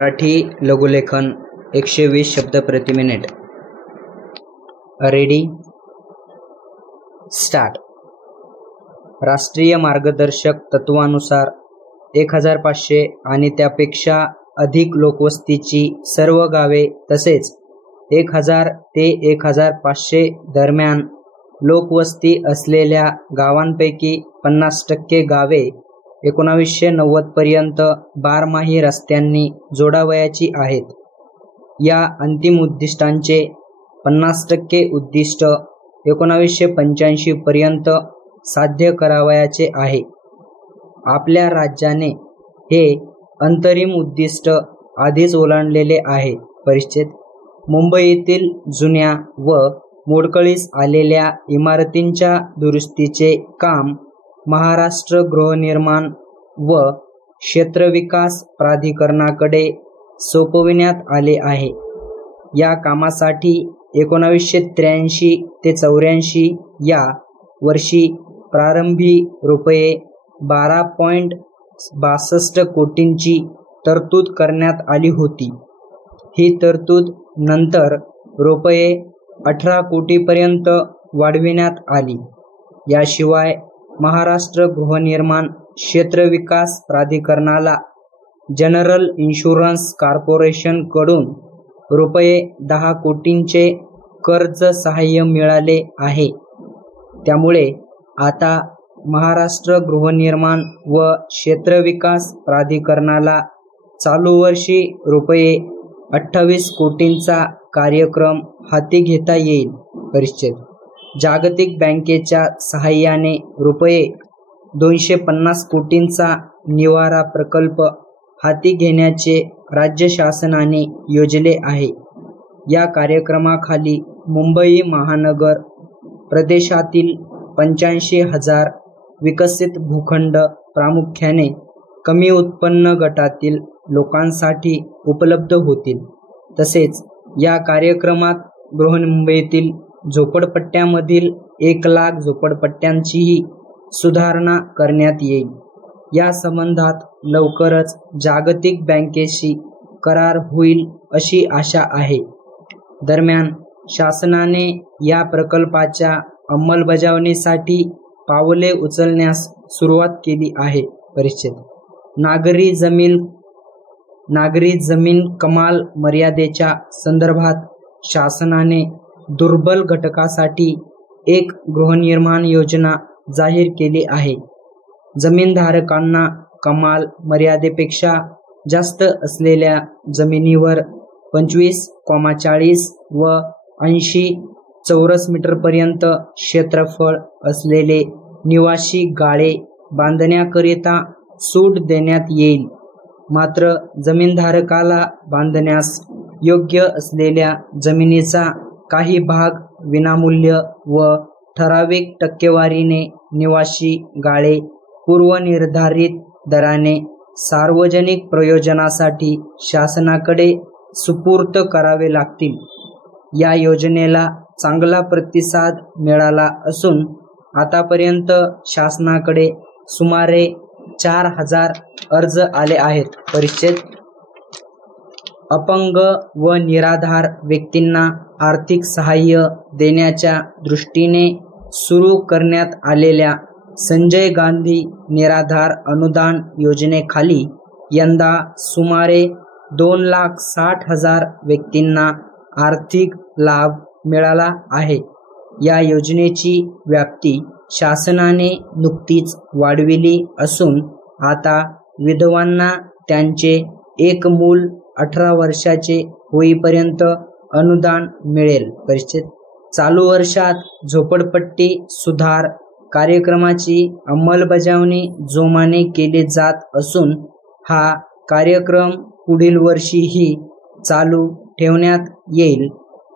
मराठी लघुलेखन 120 शब्द प्रति minute. Ready start. राष्ट्रीय मार्गदर्शक तत्वानुसार 1500 आणि त्यापेक्षा अधिक लोकवस्तीची सर्व गावे तसेच 1000 ते 1500 दरम्यान लोकवस्ती असलेल्या गावांपैकी 50% गावे 1990 पर्यंत बारमाही रस्त्यांनी जोडावयाची आहेत. या अंतिम उद्दिष्टांचे 50% उद्दिष्ट 1985 पर्यंत साध्य करावयाचे आहे. आपल्या राज्याने हे अंतरिम उद्दिष्ट आधीच ओलांडलेले आहे. परिच्छेद. मुंबईतील जुन्या व मोडकळीस आलेल्या इमारतींच्या दुरुस्तीचे काम महाराष्ट्र गृहनिर्माण व क्षेत्रविकास प्राधिकरणाकडे सोपविण्यात आले आहे. या कामासाठी 1983 ते 84 या वर्षी प्रारंभी रुपये 12.62 कोटींची तरतूद करण्यात आली होती. ही तरतूद नंतर रुपये 18 कोटीपर्यंत वाढविण्यात आली. याशिवाय महाराष्ट्र गृहनिर्माण क्षेत्रविकास प्राधिकरणाला जनरल इन्शुरन्स कॉर्पोरेशनकडून रुपये 10 कोटींचे कर्ज सहाय्य मिळाले आहे. त्यामुळे आता महाराष्ट्र गृहनिर्माण व क्षेत्रविकास प्राधिकरणाला चालू वर्षी रुपये 28 कोटींचा कार्यक्रम हाती घेता येईल. परिच्छेद. जागतिक बँकेच्या सहाय्याने रुपये 250 कोटींचा निवारा प्रकल्प हाती घेण्याचे राज्य शासनाने योजले आहे. या कार्यक्रमाखाली मुंबई महानगर प्रदेशातील 85,000 विकसित भूखंड प्रामुख्याने कमी उत्पन्न गटातील लोकांसाठी उपलब्ध होतील. तसेच या कार्यक्रमात बृहन्मुंबईतील झोपडपट्ट्यामधील 1,00,000 झोपडपट्ट्यांचीही सुधारणा करण्यात येईल. या संबंधात लवकरच जागतिक बँकेशी करार होईल अशी आशा आहे. दरम्यान शासनाने या प्रकल्पाच्या अंमलबजावणीसाठी पावले उचलण्यास सुरुवात केली आहे. परिच्छेद. नागरी जमीन कमाल मर्यादेच्या संदर्भात शासनाने दुर्बल घटकासाठी एक गृहनिर्माण योजना जाहीर केली आहे. जमीनधारकांना कमाल मर्यादेपेक्षा जास्त असलेल्या जमिनीवर 25,40 व 80 चौरस मीटरपर्यंत क्षेत्रफळ असलेले निवासी गाळे बांधण्याकरिता सूट देण्यात येईल. मात्र जमीनधारकाला बांधण्यास योग्य असलेल्या जमिनीचा काही भाग विनामूल्य व ठराविक टक्केवारीने निवासी गाळे पूर्वनिर्धारित दराने सार्वजनिक प्रयोजनासाठी शासनाकडे सुपूर्त करावे लागतील. या योजनेला चांगला प्रतिसाद मिळाला असून आतापर्यंत शासनाकडे सुमारे 4,000 अर्ज आले आहेत. परिच्छेद. अपंग व निराधार व्यक्तींना आर्थिक सहाय्य देण्याच्या दृष्टीने सुरू करण्यात आलेल्या संजय गांधी निराधार अनुदान योजनेखाली यंदा सुमारे 2,60,000 व्यक्तींना आर्थिक लाभ मिळाला आहे. या योजनेची व्याप्ती शासनाने नुकतीच वाढविली असून आता विधवांना त्यांचे एक मूल 18 वर्षाचे होईपर्यंत अनुदान मिळेल. परिच्छेद. चालू वर्षात झोपडपट्टी सुधार कार्यक्रमाची अंमलबजावणी जोमाने केली जात असून हा कार्यक्रम पुढील वर्षीही चालू ठेवण्यात येईल.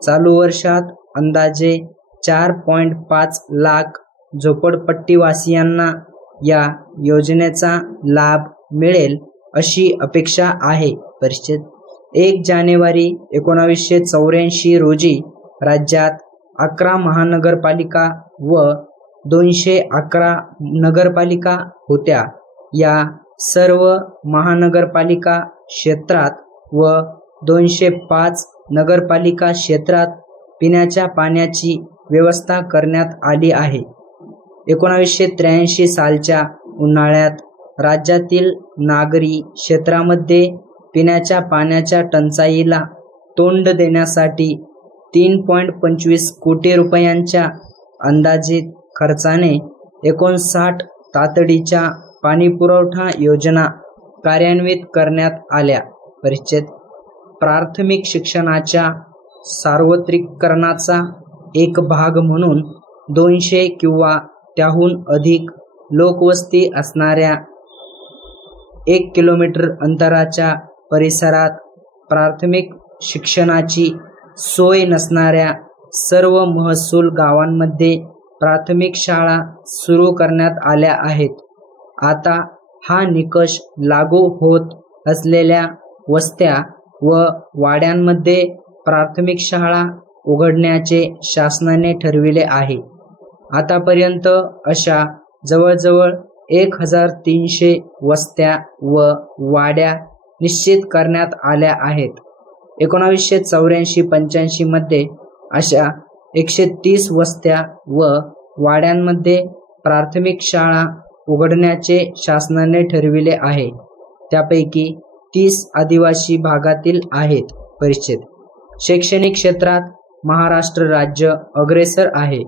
चालू वर्षात अंदाजे 4.5 लाख झोपडपट्टीवासियांना या योजनेचा लाभ मिळेल अशी अपेक्षा आहे. परिच्छेद. 1 जानेवारी 1984 रोजी राज्यात 11 महानगरपालिका व 211 नगरपालिका होत्या. या सर्व महानगरपालिका क्षेत्रात व 205 नगरपालिका क्षेत्रात पिण्याच्या पाण्याची व्यवस्था करण्यात आली आहे. 1983 सालच्या उन्हाळ्यात राज्यातील नागरी क्षेत्रामध्ये पिण्याच्या पाण्याच्या टंचाईला तोंड देण्यासाठी 3.25 कोटी रुपयांच्या अंदाजित खर्चाने 59 तातडीच्या पाणीपुरवठा योजना कार्यान्वित करण्यात आल्या. परिच्छेद प्राथमिक शिक्षणाच्या सार्वत्रिकरणाचा एक भाग म्हणून 200 किंवा त्याहून अधिक लोकवस्ती असणाऱ्या 1 किलोमीटर अंतराच्या परिसरात प्राथमिक शिक्षणाची सोय नसणाऱ्या सर्व महसूल गावांमध्ये प्राथमिक शाळा सुरू करण्यात आल्या आहेत. आता हा निकष लागू होत असलेल्या वस्त्या व वाड्यांमध्ये प्राथमिक शाळा उघडण्याचे शासनाने ठरविले आहे. आतापर्यंत अशा जवळजवळ 1300 वस्त्या व वाड्या निश्चित करण्यात आल्या आहेत. 1984-85 मध्ये अशा 130 वस्त्या व वाड्यांमध्ये प्राथमिक शाळा उघडण्याचे शासनाने ठरविले आहे. त्यापैकी 30 आदिवासी भागातील आहेत. परिच्छेद शैक्षणिक क्षेत्रात महाराष्ट्र राज्य अग्रेसर आहे.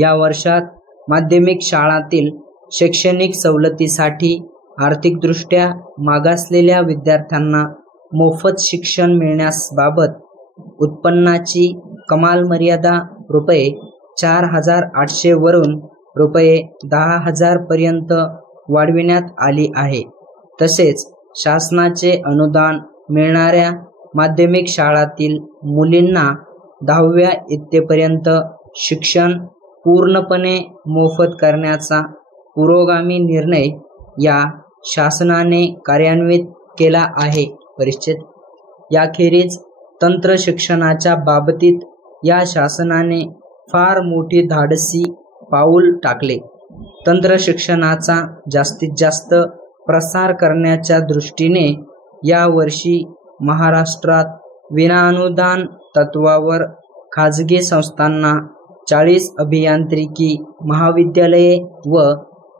या वर्षात माध्यमिक शाळांतील शैक्षणिक सवलतीसाठी आर्थिकदृष्ट्या मागासलेल्या विद्यार्थ्यांना मोफत शिक्षण मिळण्याबाबत उत्पन्नाची कमाल मर्यादा ₹4,800 वरून ₹10,000 पर्यंत वाढविण्यात आली आहे. तसेच शासनाचे अनुदान मिळणाऱ्या माध्यमिक शाळांतील मुलींना 10वी इयत्तेपर्यंत शिक्षण पूर्णपणे मोफत करण्याचा पुरोगामी निर्णय या शासनाने कार्यान्वित केला आहे. परिच्छेद याखेरीज तंत्र शिक्षणाच्या बाबतीत या शासनाने फार मोठी धाडसी पाऊल टाकले. तंत्र शिक्षणाचा जास्तीत जास्त प्रसार करण्याच्या दृष्टीने या वर्षी महाराष्ट्रात विनाअनुदान तत्वावर खाजगी संस्थांना 40 अभियांत्रिकी महाविद्यालये व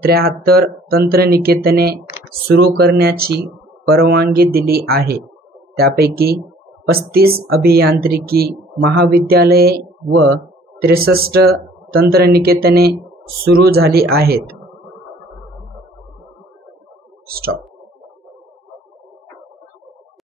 73 तंत्रनिकेतने सुरू करण्याची परवानगी दिली आहे. त्यापैकी 35 अभियांत्रिकी महाविद्यालये व 63 तंत्रनिकेतने सुरू झाली आहेत. स्टॉप.